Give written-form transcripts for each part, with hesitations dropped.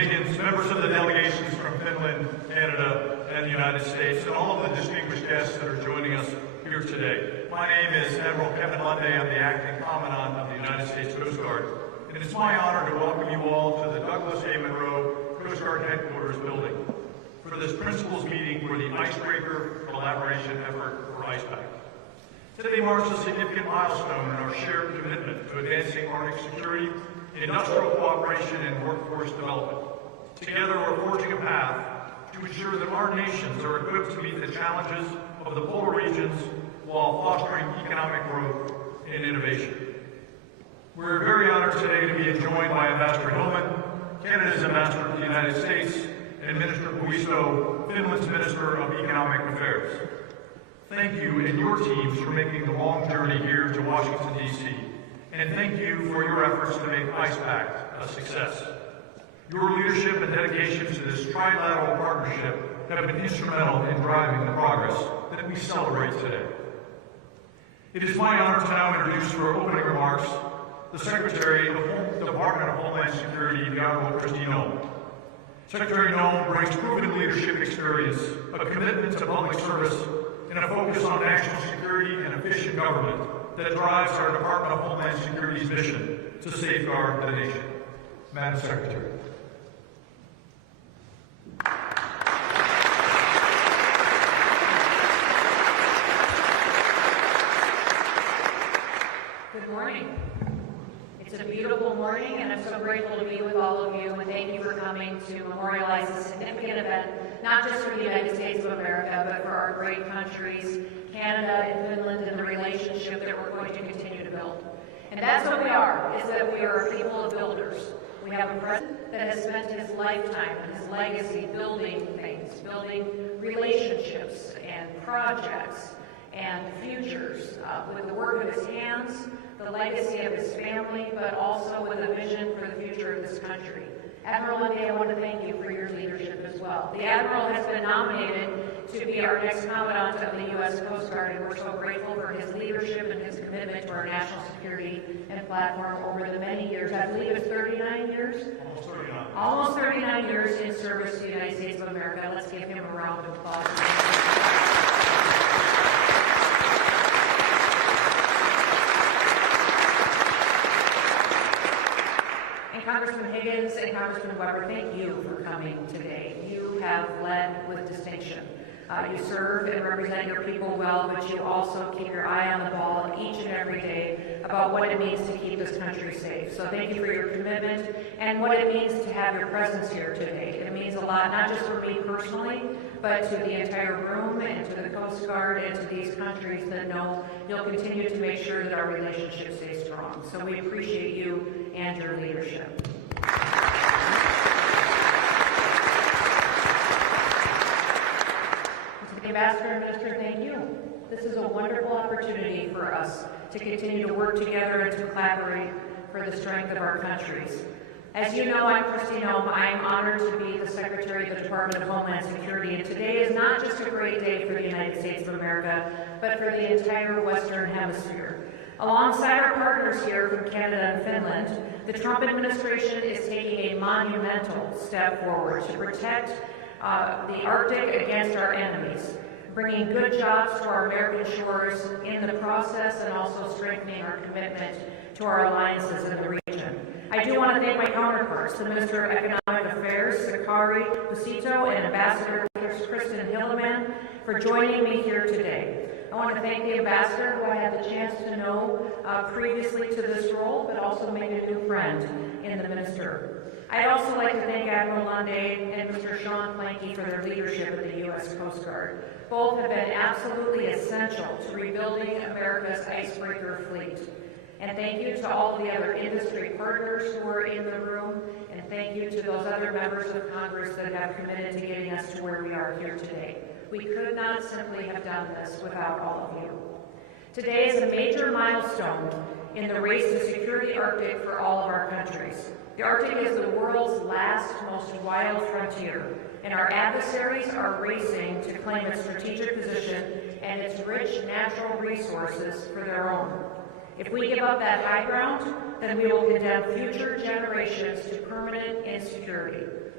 Higgins, members of the delegations from Finland, Canada, and the United States, and all of the distinguished guests that are joining us here today. My name is Admiral Kevin Lunday. I'm the Acting Commandant of the United States Coast Guard, and it's my honor to welcome you all to the Douglas A. Monroe Coast Guard Headquarters building for this principals meeting for the Icebreaker Collaboration Effort, or Pact. Today marks a significant milestone in our shared commitment to advancing Arctic security, industrial cooperation, and workforce development. Together, we're forging a path to ensure that our nations are equipped to meet the challenges of the polar regions while fostering economic growth and innovation. We're very honored today to be joined by Ambassador Homeland, Canada's ambassador to the United States, and Minister Puisto, Finland's Minister of Economic Affairs. Thank you and your teams for making the long journey here to Washington, D.C., and thank you for your efforts to make Pact a success. Your leadership and dedication to this trilateral partnership have been instrumental in driving the progress that we celebrate today. It is my honor to now introduce for opening remarks the Secretary of the Department of Homeland Security, the Honorable Kristi Noem. Secretary Noem brings proven leadership experience, a commitment to public service, and a focus on national security and efficient government that drives our Department of Homeland Security's mission to safeguard the nation. Madam Secretary. Good morning. It's a beautiful morning, and I'm so grateful to be with all of you, and thank you for coming to memorialize a significant event, not just for the United States of America, but for our great countries, Canada and Finland, and the relationship that we're going to continue to build. And that's what we are, is that we are a people of builders. We have a president that has spent his lifetime and his legacy building things, building relationships and projects and futures with the work of his hands, the legacy of his family, but also with a vision for the future of this country. Admiral Lunday, I want to thank you for your leadership as well. The Admiral has been nominated to be our next Commandant of the U.S. Coast Guard, and we're so grateful for his leadership and his commitment to our national security and platform over the many years. I believe it's 39 years? Almost 39. Almost 39 years in service to the United States of America. Let's give him a round of applause. Congressman Higgins and Congressman Weber, thank you for coming today. You have led with distinction. You serve and represent your people well, but you also keep your eye on the ball each and every day about what it means to keep this country safe. So thank you for your commitment and what it means to have your presence here today. It means a lot, not just for me personally, but to the entire room and to the Coast Guard and to these countries that know you'll continue to make sure that our relationship stays strong. So we appreciate you and your leadership. To the Ambassador and Minister, thank you. This is a wonderful opportunity for us to continue to work together and to collaborate for the strength of our countries. As you know, I'm Kristi Noem. I am honored to be the Secretary of the Department of Homeland Security, and today is not just a great day for the United States of America, but for the entire Western Hemisphere. Alongside our partners here from Canada and Finland, the Trump administration is taking a monumental step forward to protect the Arctic against our enemies, bringing good jobs to our American shores in the process, and also strengthening our commitment to our alliances in the region. I do want to thank my counterparts, the Minister of Economic Affairs, Sakari, Puisto, and Ambassador Kristi Noem, for joining me here today. I want to thank the Ambassador, who I had the chance to know previously to this role, but also made a new friend in the Minister. I'd also like to thank Admiral Lunday and Mr. Sean Planky for their leadership of the U.S. Coast Guard. Both have been absolutely essential to rebuilding America's icebreaker fleet. And thank you to all the other industry partners who are in the room, and thank you to those other members of Congress that have committed to getting us to where we are here today. We could not simply have done this without all of you. Today is a major milestone in the race to secure the Arctic for all of our countries. The Arctic is the world's last, most wild frontier, and our adversaries are racing to claim its strategic position and its rich natural resources for their own. If we give up that high ground, then we will condemn future generations to permanent insecurity.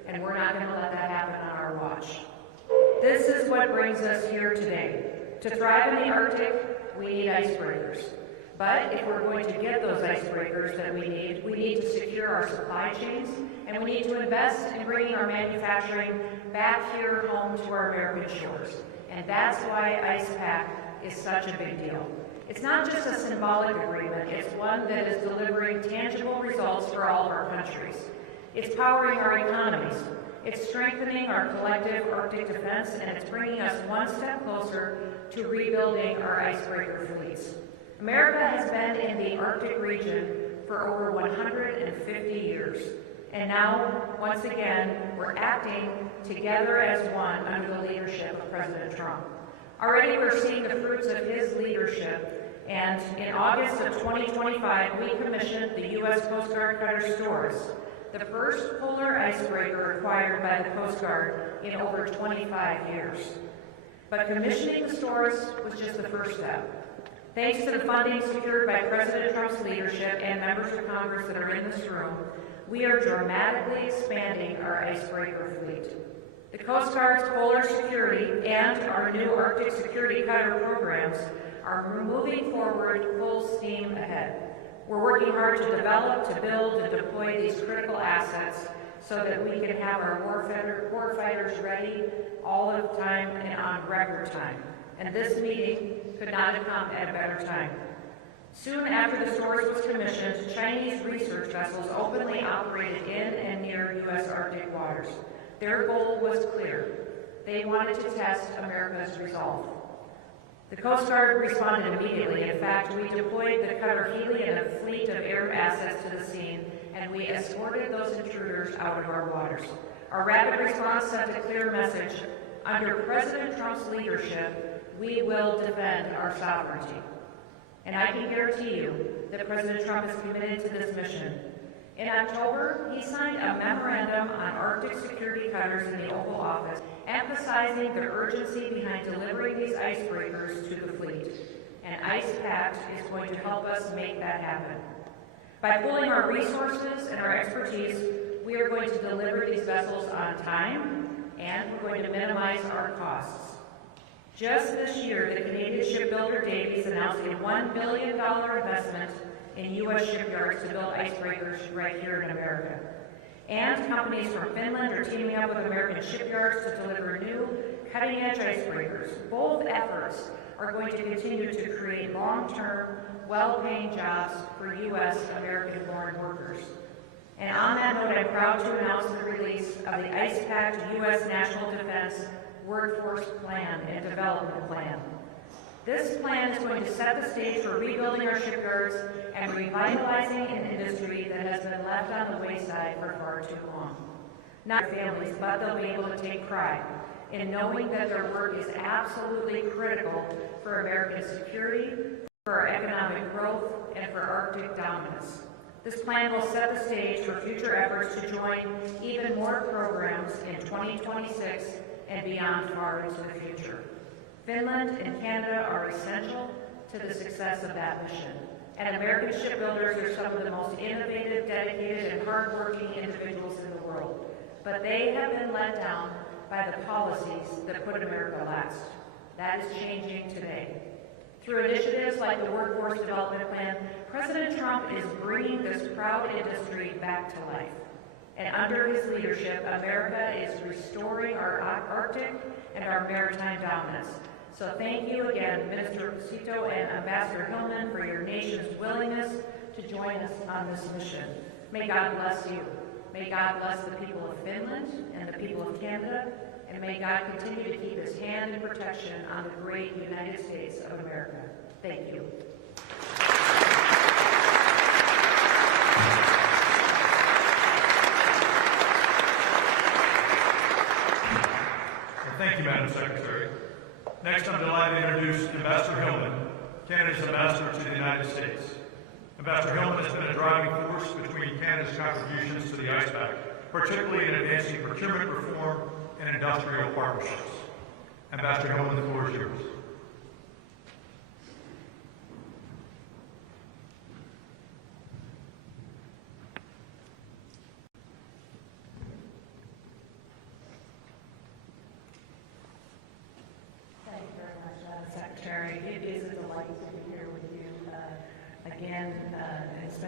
and we're not going to let that happen on our watch. This is what brings us here today. To thrive in the Arctic, we need icebreakers. But if we're going to get those icebreakers that we need to secure our supply chains, and we need to invest in bringing our manufacturing back here home to our American shores. And that's why Pact is such a big deal. It's not just a symbolic agreement, it's one that is delivering tangible results for all of our countries. It's powering our economies. It's strengthening our collective Arctic defense, and it's bringing us one step closer to rebuilding our icebreaker fleets. America has been in the Arctic region for over 150 years. And now, once again, we're acting together as one under the leadership of President Trump. Already we're seeing the fruits of his leadership, and in August of 2025, we commissioned the U.S. Coast Guard cutter Stores, the first polar icebreaker acquired by the Coast Guard in over 25 years. But commissioning the Stores was just the first step. Thanks to the funding secured by President Trump's leadership and members of Congress that are in this room, we are dramatically expanding our icebreaker fleet. The Coast Guard's polar security and our new Arctic security cutter programs are moving forward full steam ahead. We're working hard to develop, to build, and deploy these critical assets so that we can have our warfighters ready all the time and on record time. And this meeting could not have come at a better time. Soon after the Stores was commissioned, Chinese research vessels openly operated in and near U.S. Arctic waters. Their goal was clear. They wanted to test America's resolve. The Coast Guard responded immediately. In fact, we deployed the cutter Healy and a fleet of air assets to the scene, and we escorted those intruders out of our waters. Our rapid response sent a clear message. Under President Trump's leadership, we will defend our sovereignty. And I can guarantee you that President Trump is committed to this mission. In October, he signed a memorandum on Arctic security cutters in the Oval Office, emphasizing the urgency behind delivering these icebreakers to the fleet. And Pact is going to help us make that happen. By pooling our resources and our expertise, we are going to deliver these vessels on time, and we're going to minimize our costs. Just this year, the Canadian shipbuilder Davies announced a $1 billion investment in U.S. shipyards to build icebreakers right here in America. And companies from Finland are teaming up with American shipyards to deliver new, cutting-edge icebreakers. Both efforts are going to continue to create long-term, well-paying jobs for U.S. American-born workers. And on that note, I'm proud to announce the release of the Pact U.S. National Defense Workforce Plan and Development Plan. This plan is going to set the stage for rebuilding our shipyards and revitalizing an industry that has been left on the wayside for far too long. Not their families, but they'll be able to take pride in knowing that their work is absolutely critical for American security, for our economic growth, and for Arctic dominance. This plan will set the stage for future efforts to join even more programs in 2026 and beyond far into the future. Finland and Canada are essential to the success of that mission. And American shipbuilders are some of the most innovative, dedicated, and hardworking individuals in the world. But they have been let down by the policies that put America last. That is changing today. Through initiatives like the Workforce Development Plan, President Trump is bringing this proud industry back to life. And under his leadership, America is restoring our Arctic and our maritime dominance. So thank you again, Minister Puisto and Ambassador Hillman, for your nation's willingness to join us on this mission. May God bless you. May God bless the people of Finland and the people of Canada, and may God continue to keep his hand and protection on the great United States of America. Thank you. Thank you, Madam Secretary. Next, I'm delighted to introduce Ambassador Hillman, Canada's ambassador to the United States. Ambassador Hillman has been a driving force between Canada's contributions to the Pact, particularly in advancing procurement reform and industrial partnerships. Ambassador Hillman, the floor is yours.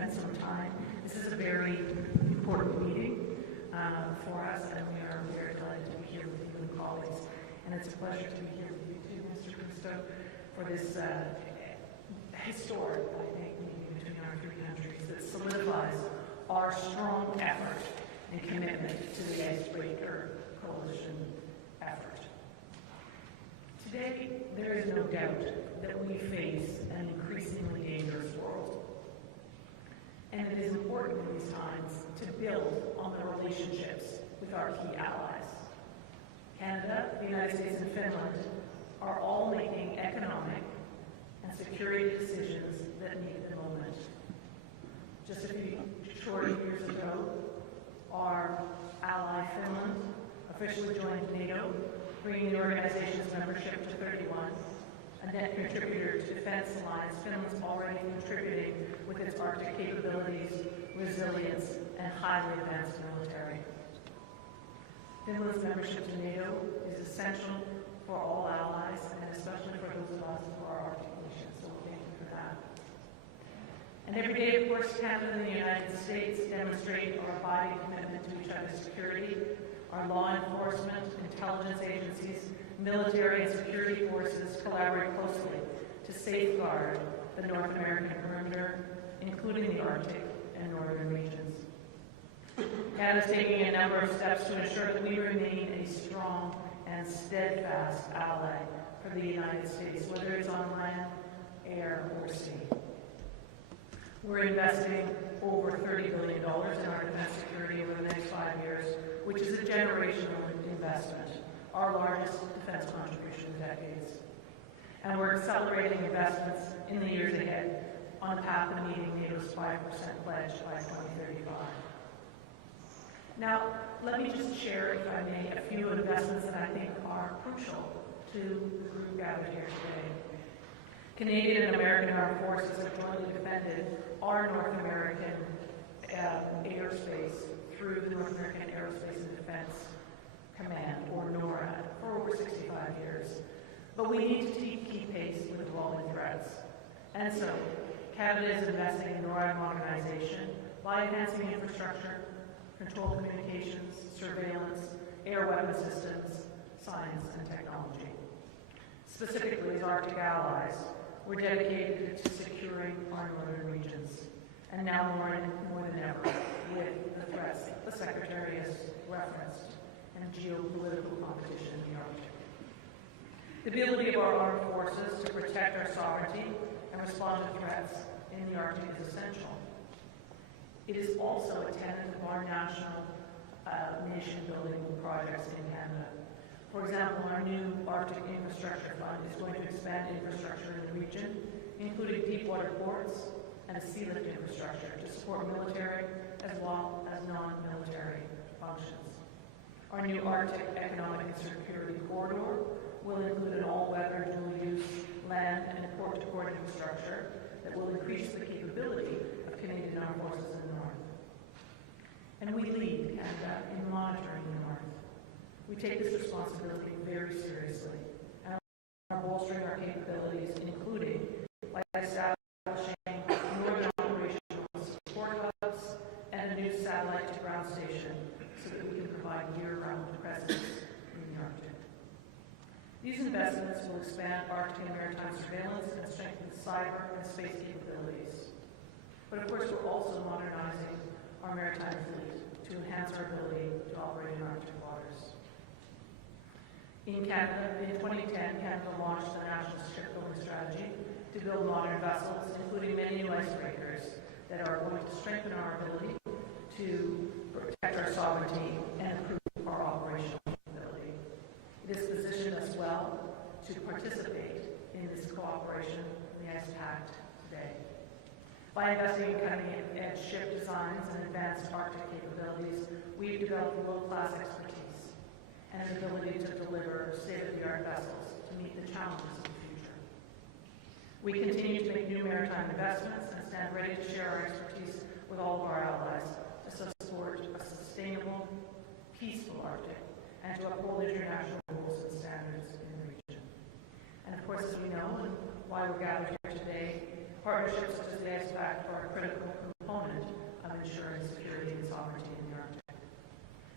spent some time. This is a very important meeting for us, and we are very delighted to be here with you and colleagues. And it's a pleasure to be here with you too, Mr. Puisto, for this historic, I think, meeting between our three countries that solidifies our strong effort and commitment to the Icebreaker Coalition effort. Today, there is no doubt that we face an increasingly dangerous world. And it is important in these times to build on the relationships with our key allies. Canada, the United States, and Finland are all making economic and security decisions that meet the moment. Just a few short years ago, our ally Finland officially joined NATO, bringing the organization's membership to 31. A net contributor to Defence Alliance, Finland's already contributing with its Arctic capabilities, resilience, and highly advanced military. Finland's membership to NATO is essential for all allies, and especially for those of us who are Arctic nations, so thank you for that. And every day, of course, Canada and the United States demonstrate our abiding commitment to each other's security. Our law enforcement, intelligence agencies, military and security forces collaborate closely to safeguard the North American perimeter, including the Arctic and northern regions. Canada is taking a number of steps to ensure that we remain a strong and steadfast ally for the United States, whether it's on land, air, or sea. We're investing over $30 billion in our defense security over the next 5 years, which is a generational investment, our largest defense contribution in decades. And we're accelerating investments in the years ahead on the path of meeting NATO's 5% pledge by 2035. Now, let me just share, if I may, a few investments that I think are crucial to the group gathered here today. Canadian and American armed forces have jointly defended our North American airspace through the North American Aerospace and Defense Command, or NORAD, for over 65 years. But we need to keep pace with evolving threats. And so, Canada is investing in NORAD modernization by enhancing infrastructure, control communications, surveillance, air weapon systems, science, and technology. Specifically, as Arctic allies, we're dedicated to securing our northern regions, and now more than ever, with the threats the Secretary has referenced and geopolitical competition in the Arctic. The ability of our armed forces to protect our sovereignty and respond to threats in the Arctic is essential. It is also a tenet of our national nation-building projects in Canada. For example, our new Arctic Infrastructure Fund is going to expand infrastructure in the region, including deep-water ports and sea lift infrastructure to support military as well as non-military functions. Our new Arctic Economic and Security Corridor will include an all-weather dual-use land and port-to-port infrastructure that will increase the capability of Canadian armed forces in the north. And we lead Canada in monitoring the north. We take this responsibility very seriously and are bolstering our capabilities, including by establishing northern operational support hubs and a new satellite-to-ground station so that we can provide year-round presence in the Arctic. These investments will expand Arctic and maritime surveillance and strengthen cyber and space capabilities. But of course, we're also modernizing our maritime fleet to enhance our ability to operate in Arctic waters. In Canada, in 2010, Canada launched the National Shipbuilding Strategy to build modern vessels, including many new icebreakers that are going to strengthen our ability to protect our sovereignty and improve our operational capability. It has positioned us well to participate in this cooperation in the Pact today. By investing in cutting-edge ship designs and advanced Arctic capabilities, we've developed world-class expertise and an ability to deliver state-of-the-art vessels to meet the challenges of the future. We continue to make new maritime investments and stand ready to share our expertise with all of our allies to support a sustainable, peaceful Arctic and to uphold international rules and standards in the region. And of course, as we know, and why we're gathered here today, partnerships such as the Pact are a critical component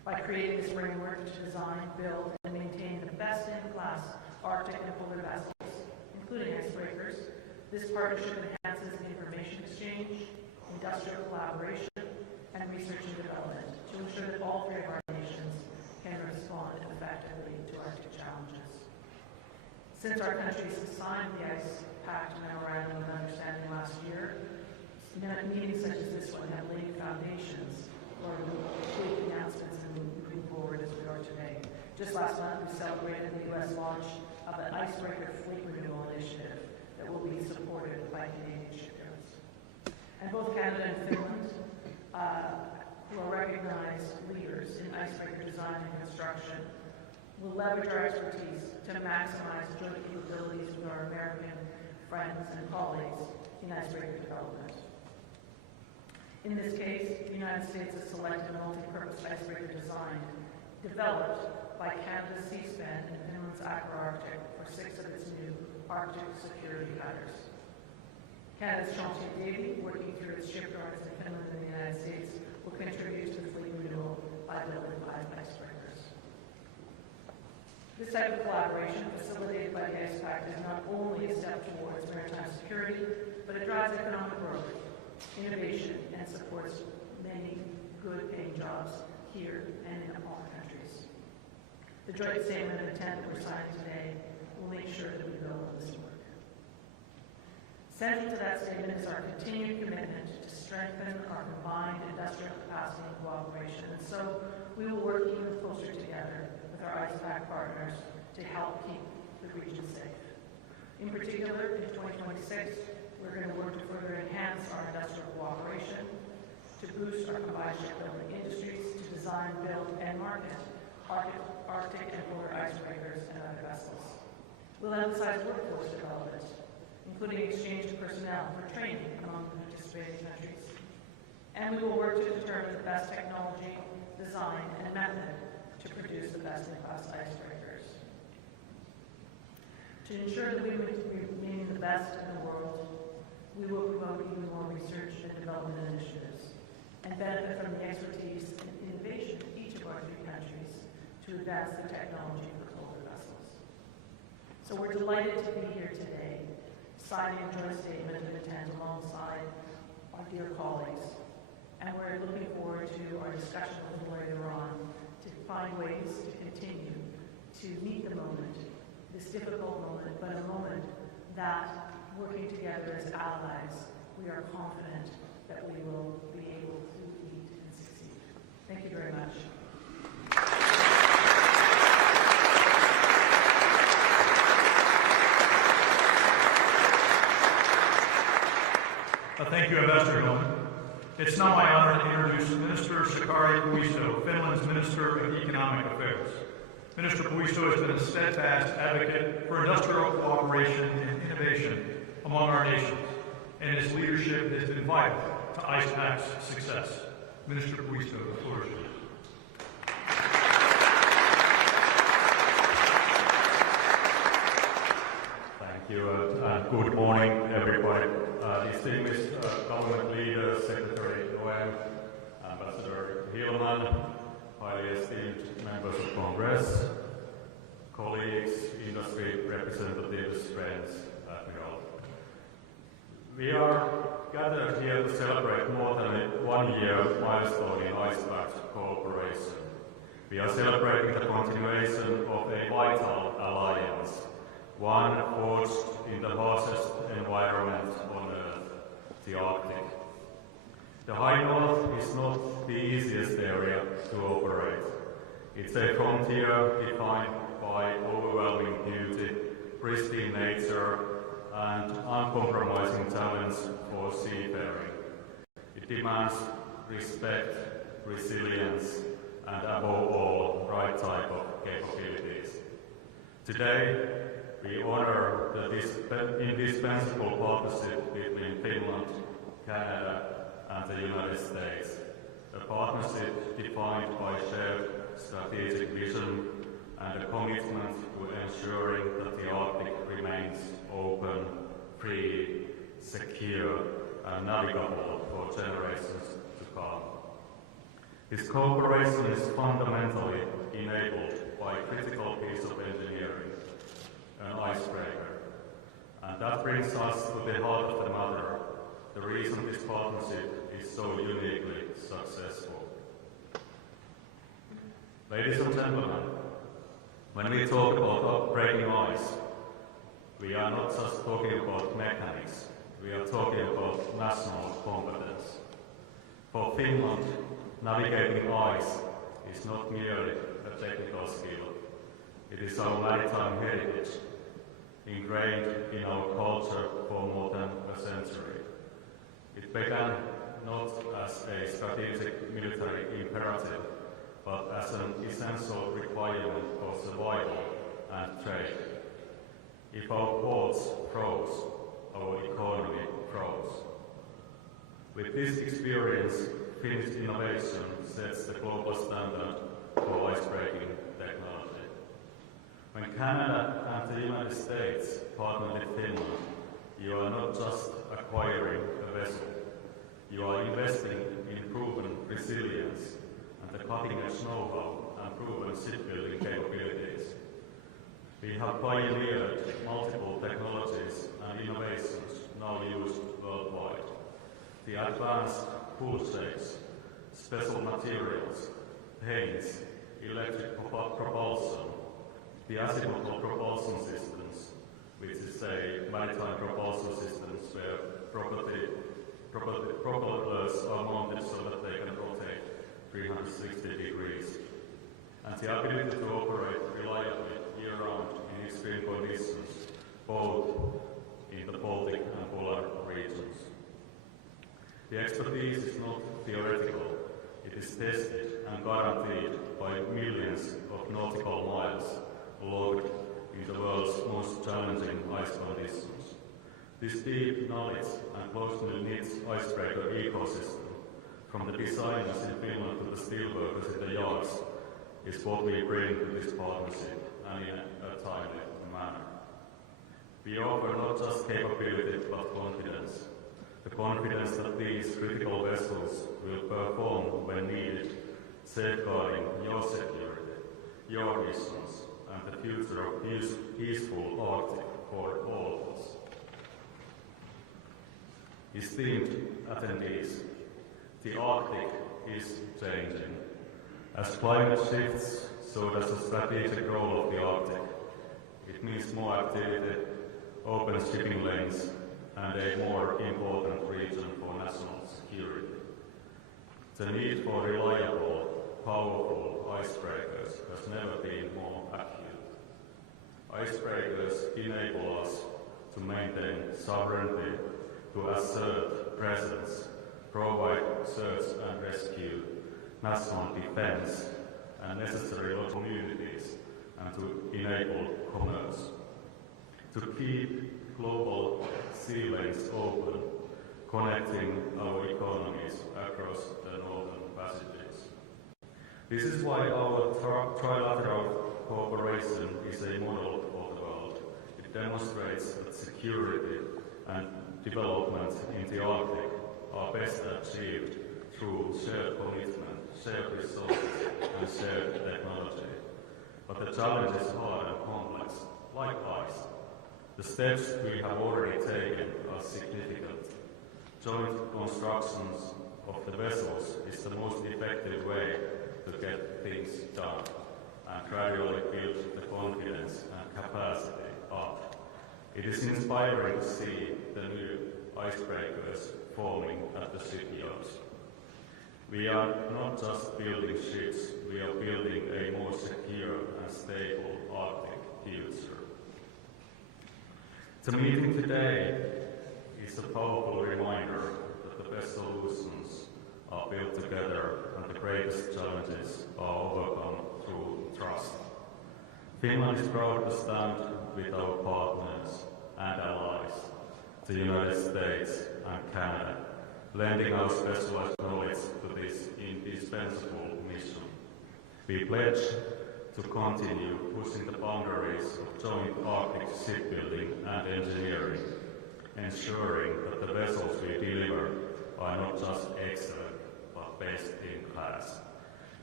by creating this framework to design, build, and maintain the best-in-class Arctic and polar vessels, including icebreakers. This partnership enhances information exchange, industrial collaboration, and research and development to ensure that all three of our nations can respond effectively to Arctic challenges. Since our countries signed the Pact Memorandum of Understanding last year, meetings such as this one have laid foundations for big announcements and moving forward as we are today. Just last month, we celebrated the U.S. launch of an Icebreaker Fleet Renewal Initiative that will be supported by Canadian shipyards. And both Canada and Finland, who are recognized leaders in icebreaker design and construction, will leverage our expertise to maximize joint capabilities with our American friends and colleagues in icebreaker development. In this case, the United States has selected a multi-purpose icebreaker design developed by Canada's Seaspan and Finland's Aqua-Arctic for 6 of its new Arctic security cutters. Canada's Chantier Davy, working through its shipyards in Finland and the United States, will contribute to the fleet renewal by building 5 icebreakers. This type of collaboration, facilitated by the Ice Pact, is not only a step towards maritime security, but it drives economic growth, innovation, and supports many good-paying jobs here and in all countries. The joint statement of intent that we're signing today will make sure that we build on this work. Central to that statement is our continued commitment to strengthen our combined industrial capacity and cooperation, and so we will work even closer together with our IcePact partners to help keep the region safe. In particular, in 2026, we're going to work to further enhance our industrial cooperation, to boost our combined shipbuilding industries, to design, build, and market Arctic and polar icebreakers and other vessels. We'll emphasize workforce development, including exchange of personnel for training among the participating countries. And we will work to determine the best technology, design, and method to produce the best-in-class icebreakers. To ensure that we remain the best in the world, we will promote even more research and development initiatives and benefit from the expertise and innovation of each of our 3 countries to advance the technology for polar vessels. So we're delighted to be here today, signing a joint statement of intent alongside our dear colleagues. And we're looking forward to our discussion with you later on to find ways to continue to meet the moment, this difficult moment, but a moment that, working together as allies, we are confident that we will be able to lead and succeed. Thank you very much. Thank you, Ambassador Noem. It's now my honor to introduce Minister Sakari Puisto, Finland's Minister of Economic Affairs. Minister Puisto has been a steadfast advocate for industrial cooperation and innovation among our nations, and his leadership has been vital to IcePact's success. Minister Puisto, the floor is yours. Thank you, and good morning, everybody. Distinguished government leaders, Secretary Noem, Ambassador Hillman, highly esteemed members of Congress, colleagues, industry representatives, friends, Admiral. We are gathered here to celebrate more than a 1-year milestone in IcePact cooperation. We are celebrating the continuation of a vital alliance, one forged in the harshest environment on Earth, the Arctic. The High North is not the easiest area to operate. It's a frontier defined by overwhelming beauty, pristine nature, and uncompromising challenge for seafaring. It demands respect, resilience, and above all, right type of capabilities. Today, we honor the indispensable partnership between Finland, Canada, and the United States, a partnership defined by shared strategic vision and a commitment to ensuring that the Arctic remains open, free, secure, and navigable for generations to come. This cooperation is fundamentally enabled by a critical piece of engineering, an icebreaker. And that brings us to the heart of the matter, the reason this partnership is so uniquely successful. Ladies and gentlemen, when we talk about breaking ice, we are not just talking about mechanics, we are talking about national competence. For Finland, navigating ice is not merely a technical skill. It is our maritime heritage, ingrained in our culture for more than a century. It began not as a strategic military imperative, but as an essential requirement for survival and trade. If our ports froze, our economy froze. With this experience, Finnish innovation sets the global standard for icebreaking technology. When Canada and the United States partner with Finland, you are not just acquiring a vessel, you are investing in proven resilience and the cutting-edge know-how and proven shipbuilding capabilities. We have pioneered multiple technologies and innovations now used worldwide. The advanced hull shapes, special materials, paints, electric propulsion, the azimuthal propulsion systems, which is a maritime propulsion systems where propellers are mounted so that they can rotate 360 degrees, and the ability to operate reliably year-round in extreme conditions, both in the Baltic and polar regions. The expertise is not theoretical, it is tested and guaranteed by millions of nautical miles logged in the world's most challenging ice conditions. This deep knowledge and closely knit icebreaker ecosystem, from the designers in Finland to the steelworkers in the yards, is what we bring to this partnership, and in a timely manner. We offer not just capability but confidence. The confidence that these critical vessels will perform when needed, safeguarding your security, your missions, and the future of peaceful Arctic for all of us. Esteemed attendees, the Arctic is changing. As climate shifts, so does the strategic role of the Arctic. It means more activity, open shipping lanes, and a more important region for national security. The need for reliable, powerful icebreakers has never been more acute. Icebreakers enable us to maintain sovereignty, to assert presence, provide search and rescue, national defense, and necessary local communities, and to enable commerce. To keep global sea lanes open, connecting our economies across the northern passages. This is why our Trilateral cooperation is a model for the world. It demonstrates that security and development in the Arctic are best achieved through shared commitment, shared resources, and shared technology. But the challenge is hard and complex, like ice. The steps we have already taken are significant. Joint constructions of the vessels is the most effective way to get things done and gradually build the confidence and capacity up. It is inspiring to see the new icebreakers forming at the shipyards. We are not just building ships, we are building a more secure and stable Arctic future. The meeting today is a powerful reminder that the best solutions are built together and the greatest challenges are overcome through trust. Finland is proud to stand with our partners and allies, the United States and Canada, lending our specialized knowledge to this indispensable mission. We pledge to continue pushing the boundaries of joint Arctic shipbuilding and engineering, ensuring that the vessels we deliver are not just excellent, but best in class.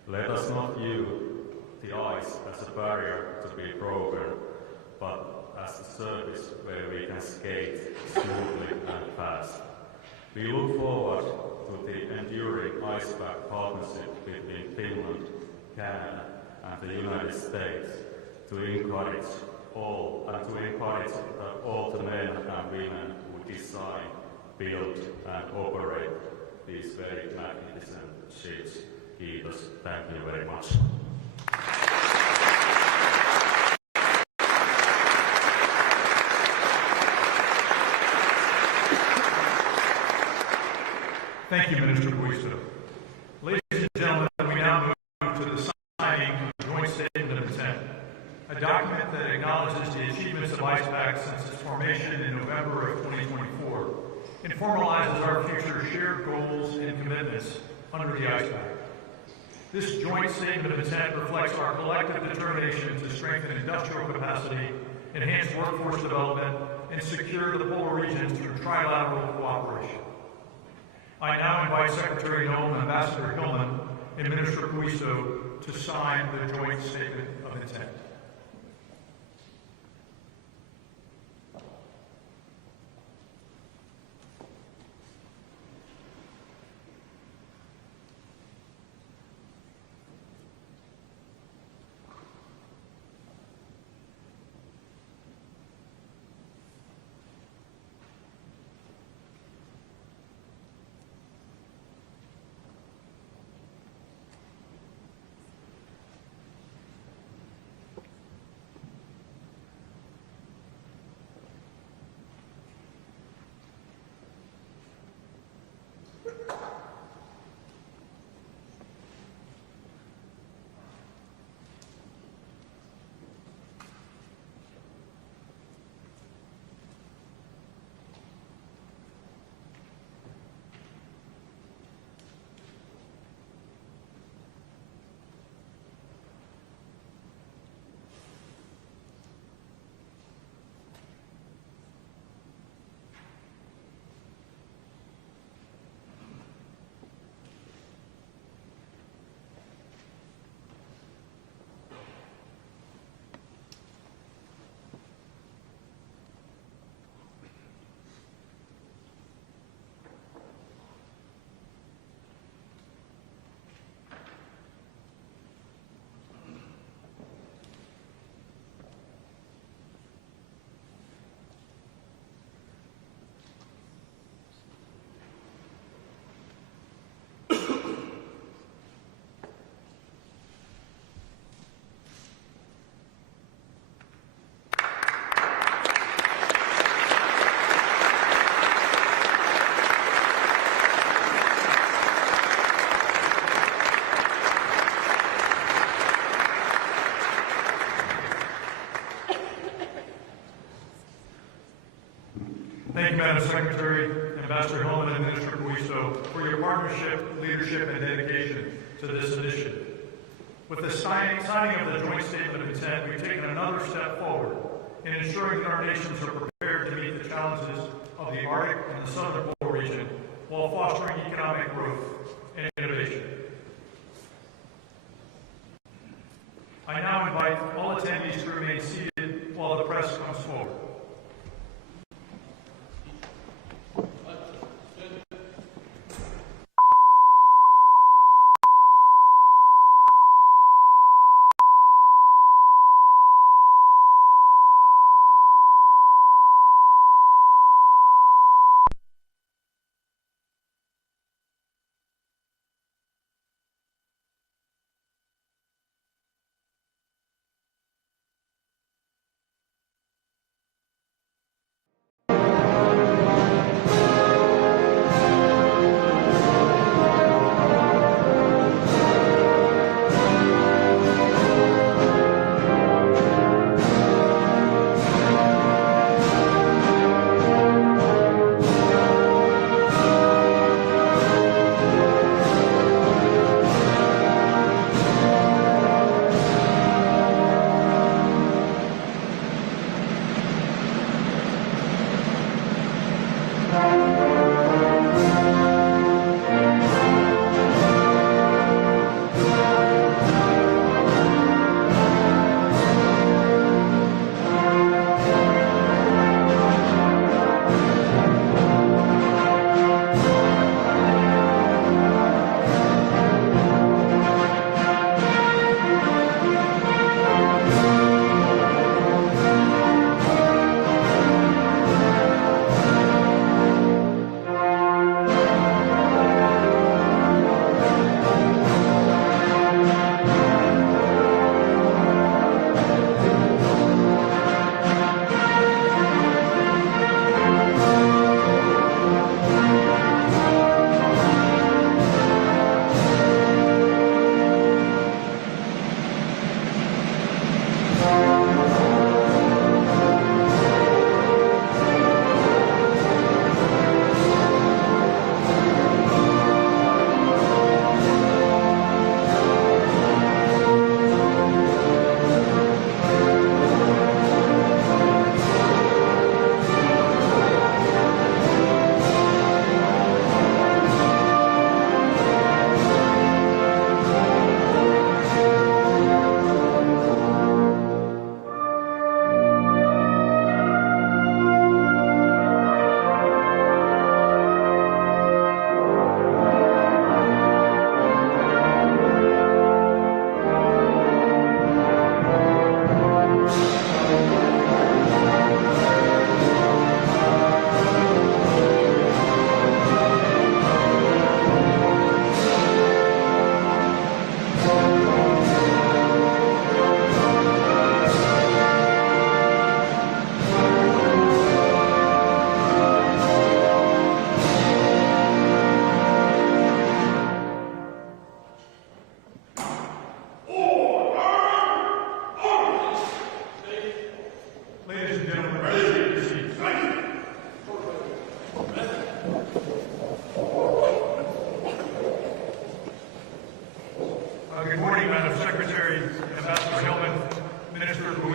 Let us not view the ice as a barrier to be broken, but as a surface where we can skate smoothly and fast. We look forward to the enduring Icebreaker partnership between Finland, Canada, and the United States to encourage all the men and women who design, build, and operate these very magnificent ships. Kiitos. Thank you very much. Thank you, Minister Puisto. Ladies and gentlemen, we now move to the signing of the Joint Statement of Intent, a document that acknowledges the achievements of Pact since its formation in November of 2024 and formalizes our future shared goals and commitments under the Pact. This Joint Statement of Intent reflects our collective determination to strengthen industrial capacity, enhance workforce development, and secure the polar regions through trilateral cooperation. I now invite Secretary Noem, Ambassador Hillman, and Minister Puisto to sign the Joint Statement of Intent. Thank you, Madam Secretary, Ambassador Hillman, and Minister Puisto, for your partnership, leadership, and dedication to this initiative. With the signing of the Joint Statement of Intent, we've taken another step forward in ensuring that our nations are prepared to meet the challenges of the Arctic and the Southern Polar region while fostering economic growth and innovation. I now invite all attendees to remain seated while the press comes forward.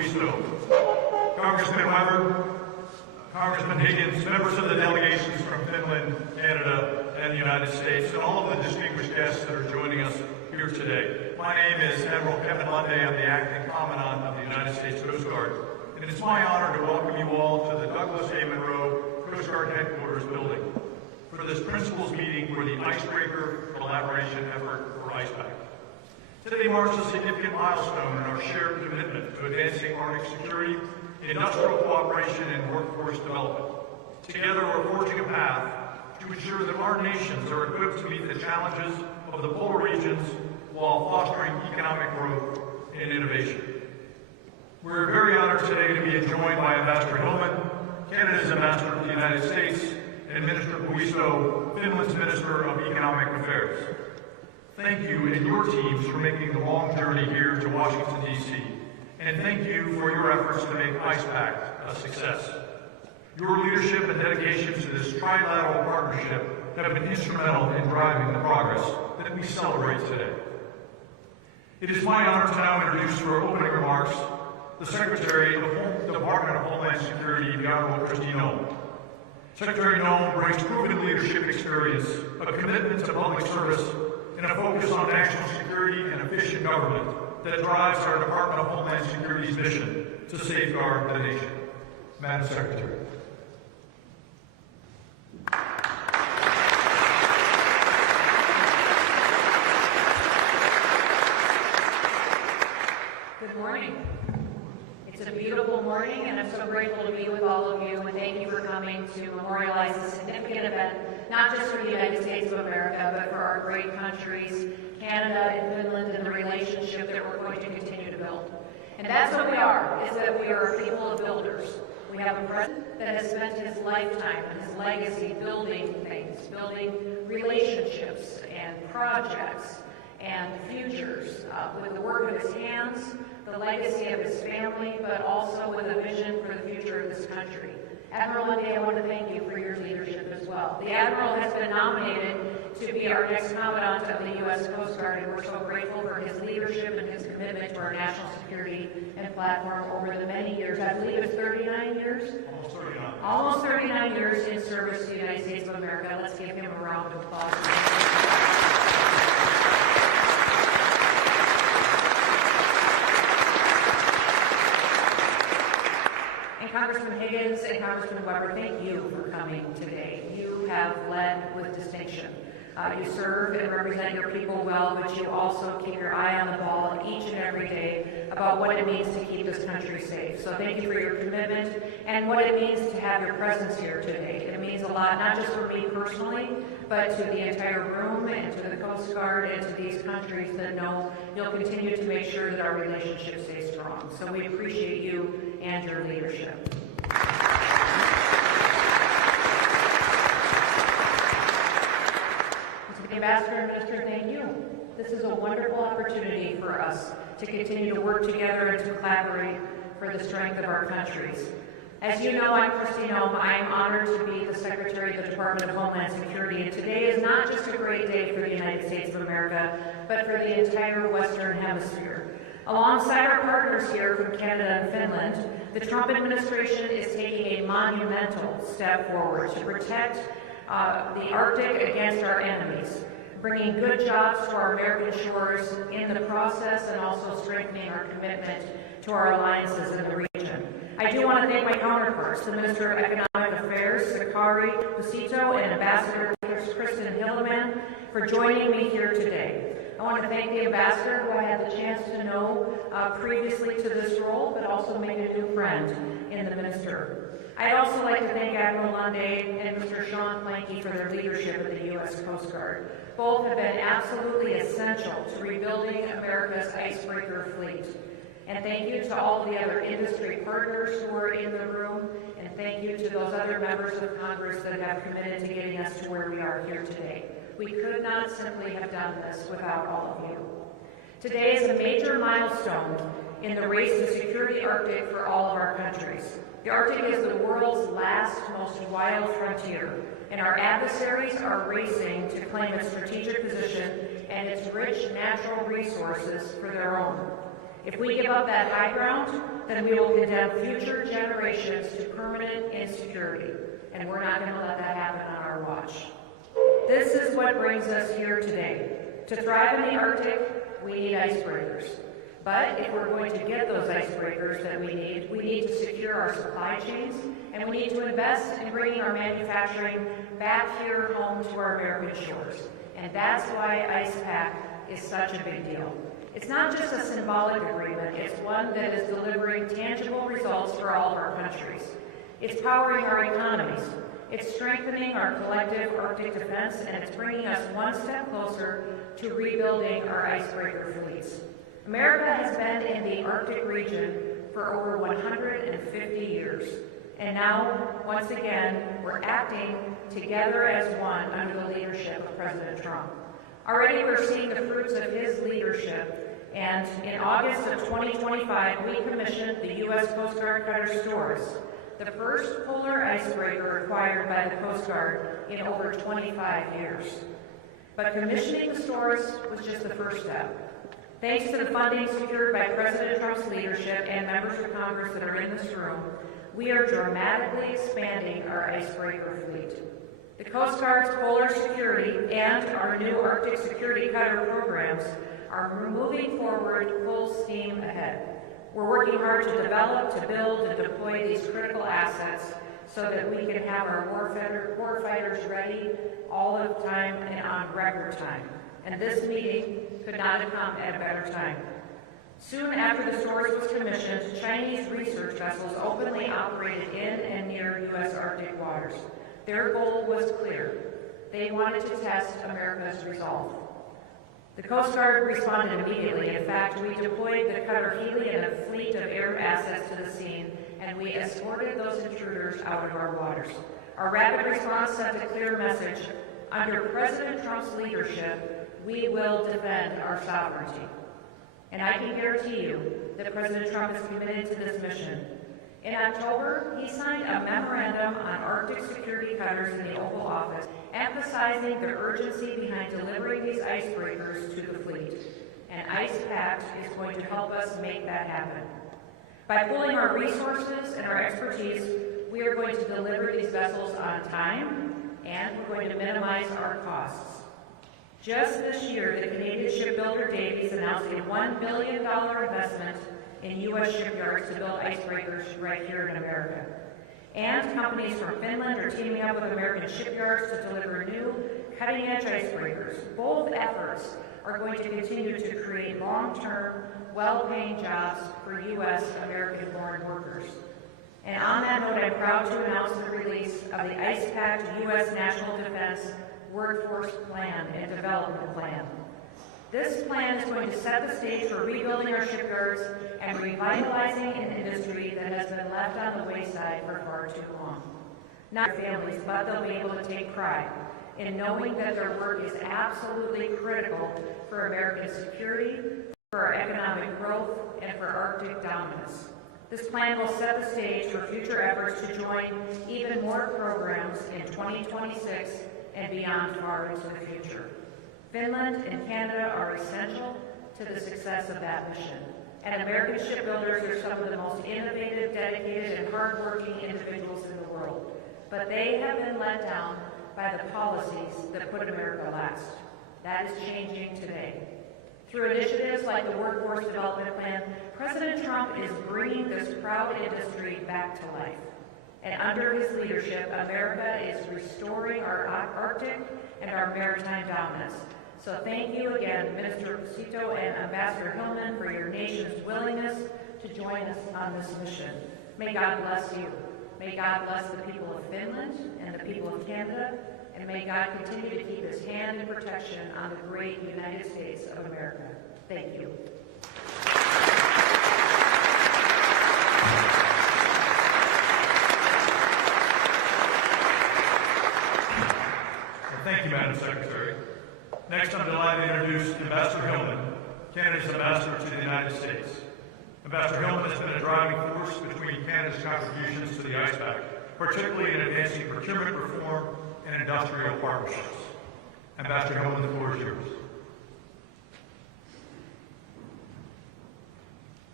Puisto, Congressman Weber, Congressman Higgins, members of the delegations from Finland, Canada, and the United States, and all of the distinguished guests that are joining us here today. My name is Admiral Kevin Lunday. I'm the Acting Commandant of the United States Coast Guard, and it's my honor to welcome you all to the Douglas A. Monroe Coast Guard Headquarters building for this principals meeting for the Icebreaker Collaboration Effort, or Icebreaker. Today marks a significant milestone in our shared commitment to advancing Arctic security, industrial cooperation, and workforce development. Together, we're forging a path to ensure that our nations are equipped to meet the challenges of the polar regions while fostering economic growth and innovation. We're very honored today to be joined by Ambassador Homeland, Canada's ambassador to the United States, and Minister Puisto, Finland's Minister of Economic Affairs. Thank you and your teams for making the long journey here to Washington, D.C., and thank you for your efforts to make Pact a success. Your leadership and dedication to this trilateral partnership have been instrumental in driving the progress that we celebrate today. It is my honor to now introduce for opening remarks the Secretary of the Department of Homeland Security, the Honorable Kristi Noem. Secretary Noem brings proven leadership experience, a commitment to public service, and a focus on national security and efficient government that drives our Department of Homeland Security's mission to safeguard the nation. Madam Secretary. Good morning. It's a beautiful morning, and I'm so grateful to be with all of you, and thank you for coming to memorialize this significant event, not just for the United States of America, but for our great countries, Canada and Finland, and the relationship that we're going to continue to build. And that's what we are, is that we are a people of builders. We have a president that has spent his lifetime and his legacy building things, building relationships and projects and futures with the work of his hands, the legacy of his family, but also with a vision for the future of this country. Admiral Lunday, I want to thank you for your leadership as well. The Admiral has been nominated to be our next Commandant of the U.S. Coast Guard, and we're so grateful for his leadership and his commitment to our national security and platform over the many years. I believe it's 39 years? Almost 39. Almost 39 years in service to the United States of America. Let's give him a round of applause. Congressman Higgins and Congressman Weber, thank you for coming today. You have led with distinction. You serve and represent your people well, but you also keep your eye on the ball each and every day about what it means to keep this country safe. So thank you for your commitment and what it means to have your presence here today. It means a lot, not just for me personally, but to the entire room and to the Coast Guard and to these countries that know you'll continue to make sure that our relationship stays strong. So we appreciate you and your leadership. To the Ambassador and Minister, thank you. This is a wonderful opportunity for us to continue to work together and to collaborate for the strength of our countries. As you know, I'm Kristi Noem. I am honored to be the Secretary of the Department of Homeland Security, and today is not just a great day for the United States of America, but for the entire Western Hemisphere. Alongside our partners here from Canada and Finland, the Trump administration is taking a monumental step forward to protect the Arctic against our enemies, bringing good jobs to our American shores in the process, and also strengthening our commitment to our alliances in the region. I do want to thank my counterparts, the Minister of Economic Affairs, Sakari, Puisto, and Ambassador Kristi Noem, for joining me here today. I want to thank the Ambassador, who I had the chance to know previously to this role, but also made a new friend in the Minister. I'd also like to thank Admiral Lunday and Mr. Sean Planky for their leadership of the U.S. Coast Guard. Both have been absolutely essential to rebuilding America's icebreaker fleet. And thank you to all the other industry partners who are in the room, and thank you to those other members of Congress that have committed to getting us to where we are here today. We could not simply have done this without all of you. Today is a major milestone in the race to secure the Arctic for all of our countries. The Arctic is the world's last, most wild frontier, and our adversaries are racing to claim its strategic position and its rich natural resources for their own. If we give up that high ground, then we will condemn future generations to permanent insecurity, and we're not going to let that happen on our watch. This is what brings us here today. To thrive in the Arctic, we need icebreakers. But if we're going to get those icebreakers that we need to secure our supply chains, and we need to invest in bringing our manufacturing back here home to our American shores. And that's why Pact is such a big deal. It's not just a symbolic agreement, it's one that is delivering tangible results for all of our countries. It's powering our economies. It's strengthening our collective Arctic defense, and it's bringing us one step closer to rebuilding our icebreaker fleets. America has been in the Arctic region for over 150 years. And now, once again, we're acting together as one under the leadership of President Trump. Already we're seeing the fruits of his leadership, and in August of 2025, we commissioned the U.S. Coast Guard cutter Storis, the first polar icebreaker acquired by the Coast Guard in over 25 years. But commissioning the Storis was just the first step. Thanks to the funding secured by President Trump's leadership and members of Congress that are in this room, we are dramatically expanding our icebreaker fleet. The Coast Guard's polar security and our new Arctic security cutter programs are moving forward full steam ahead. We're working hard to develop, to build, and deploy these critical assets so that we can have our warfighters ready all of the time and on record time. And this meeting could not have come at a better time. Soon after the Storis was commissioned, Chinese research vessels openly operated in and near U.S. Arctic waters. Their goal was clear. They wanted to test America's resolve. The Coast Guard responded immediately. In fact, we deployed the cutter Healy and a fleet of air assets to the scene, and we escorted those intruders out of our waters. Our rapid response sent a clear message. Under President Trump's leadership, we will defend our sovereignty. And I can guarantee you that President Trump is committed to this mission. In October, he signed a memorandum on Arctic security cutters in the Oval Office, emphasizing the urgency behind delivering these icebreakers to the fleet. And Pact is going to help us make that happen. By pooling our resources and our expertise, we are going to deliver these vessels on time, and we're going to minimize our costs. Just this year, the Canadian shipbuilder Davies announced a $1 billion investment in U.S. shipyards to build icebreakers right here in America. And companies from Finland are teaming up with American shipyards to deliver new cutting-edge icebreakers. Both efforts are going to continue to create long-term, well-paying jobs for U.S. American-born workers. And on that note, I'm proud to announce the release of the Pact U.S. National Defense Workforce Plan and Development Plan. This plan is going to set the stage for rebuilding our shipyards and revitalizing an industry that has been left on the wayside for far too long. Not their families, but they'll be able to take pride in knowing that their work is absolutely critical for American security, for our economic growth, and for Arctic dominance. This plan will set the stage for future efforts to join even more programs in 2026 and beyond far into the future. Finland and Canada are essential to the success of that mission. And American shipbuilders are some of the most innovative, dedicated, and hardworking individuals in the world. But they have been let down by the policies that put America last. That is changing today. Through initiatives like the Workforce Development Plan, President Trump is bringing this proud industry back to life. And under his leadership, America is restoring our Arctic and our maritime dominance. So thank you again, Minister Puisto and Ambassador Hillman, for your nation's willingness to join us on this mission. May God bless you. May God bless the people of Finland and the people of Canada, and may God continue to keep his hand of protection on the great United States of America. Thank you. Thank you, Madam Secretary. Next, I'm delighted to introduce Ambassador Hillman, Canada's ambassador to the United States. Ambassador Hillman has been a driving force between Canada's contributions to the Pact, particularly in advancing procurement reform and industrial partnerships. Ambassador Hillman, the floor is yours.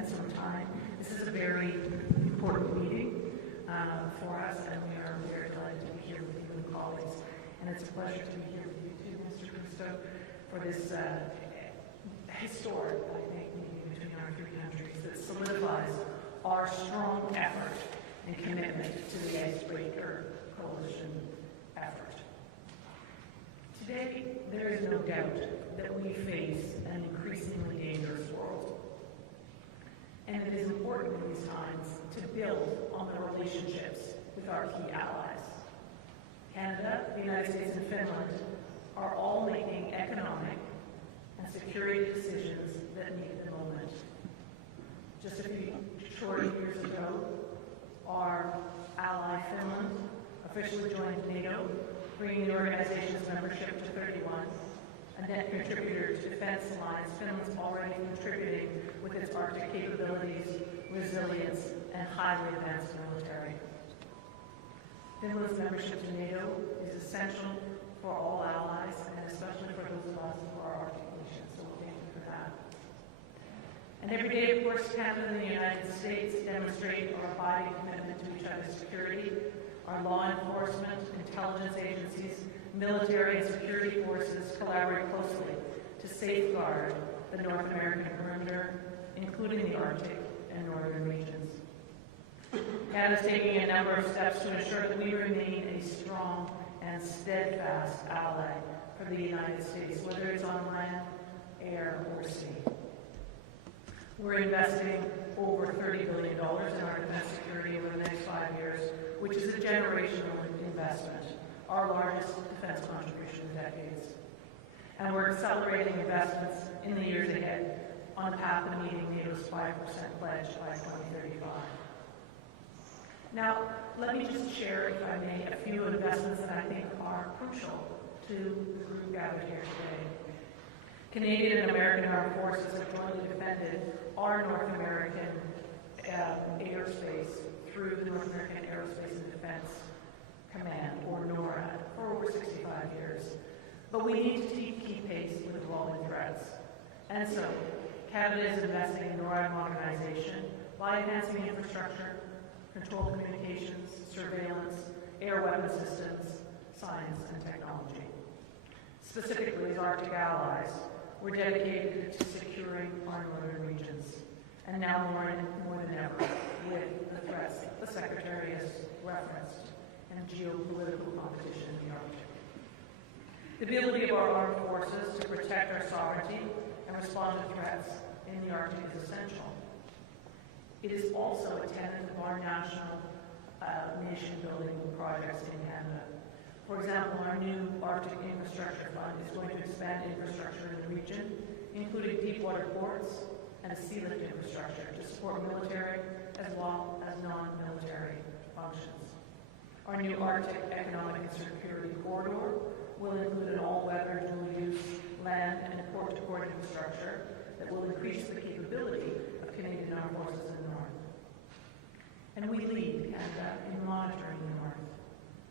spent some time. This is a very important meeting for us, and we are very delighted to be here with you and colleagues. And it's a pleasure to be here with you too, Mr. Puisto, for this historic, I think, meeting between our three countries that solidifies our strong effort and commitment to the Icebreaker Coalition effort. Today, there is no doubt that we face an increasingly dangerous world. And it is important in these times to build on the relationships with our key allies. Canada, the United States, and Finland are all making economic and security decisions that meet the moment. Just a few short years ago, our ally Finland officially joined NATO, bringing the organization's membership to 31. A net contributor to Defence Alliance, Finland's already contributing with its Arctic capabilities, resilience, and highly advanced military. Finland's membership to NATO is essential for all allies, and especially for those of us who are Arctic nations, so thank you for that. And every day, of course, Canada and the United States demonstrate our abiding commitment to each other's security. Our law enforcement, intelligence agencies, military and security forces collaborate closely to safeguard the North American perimeter, including the Arctic and northern regions. Canada is taking a number of steps to ensure that we remain a strong and steadfast ally for the United States, whether it's on land, air, or sea. We're investing over $30 billion in our defense security over the next 5 years, which is a generational investment, our largest defense contribution in decades. And we're accelerating investments in the years ahead on the path of meeting NATO's 5% pledge by 2035. Now, let me just share, if I may, a few investments that I think are crucial to the group gathered here today. Canadian and American armed forces have jointly defended our North American airspace through the North American Aerospace and Defense Command, or NORAD, for over 65 years. But we need to keep pace with evolving threats. And so, Canada is investing in NORAD modernization by enhancing infrastructure, control communications, surveillance, air weapon systems, science, and technology. Specifically, as Arctic allies, we're dedicated to securing our northern regions, and now more than ever with the threats the Secretary has referenced and geopolitical competition in the Arctic. The ability of our armed forces to protect our sovereignty and respond to threats in the Arctic is essential. It is also a tenet of our national nation-building projects in Canada. For example, our new Arctic Infrastructure Fund is going to expand infrastructure in the region, including deep-water ports and a sea lift infrastructure to support military as well as non-military functions. Our new Arctic Economic and Security Corridor will include an all-weather dual-use land and port-to-port infrastructure that will increase the capability of Canadian armed forces in the north. And we lead Canada in monitoring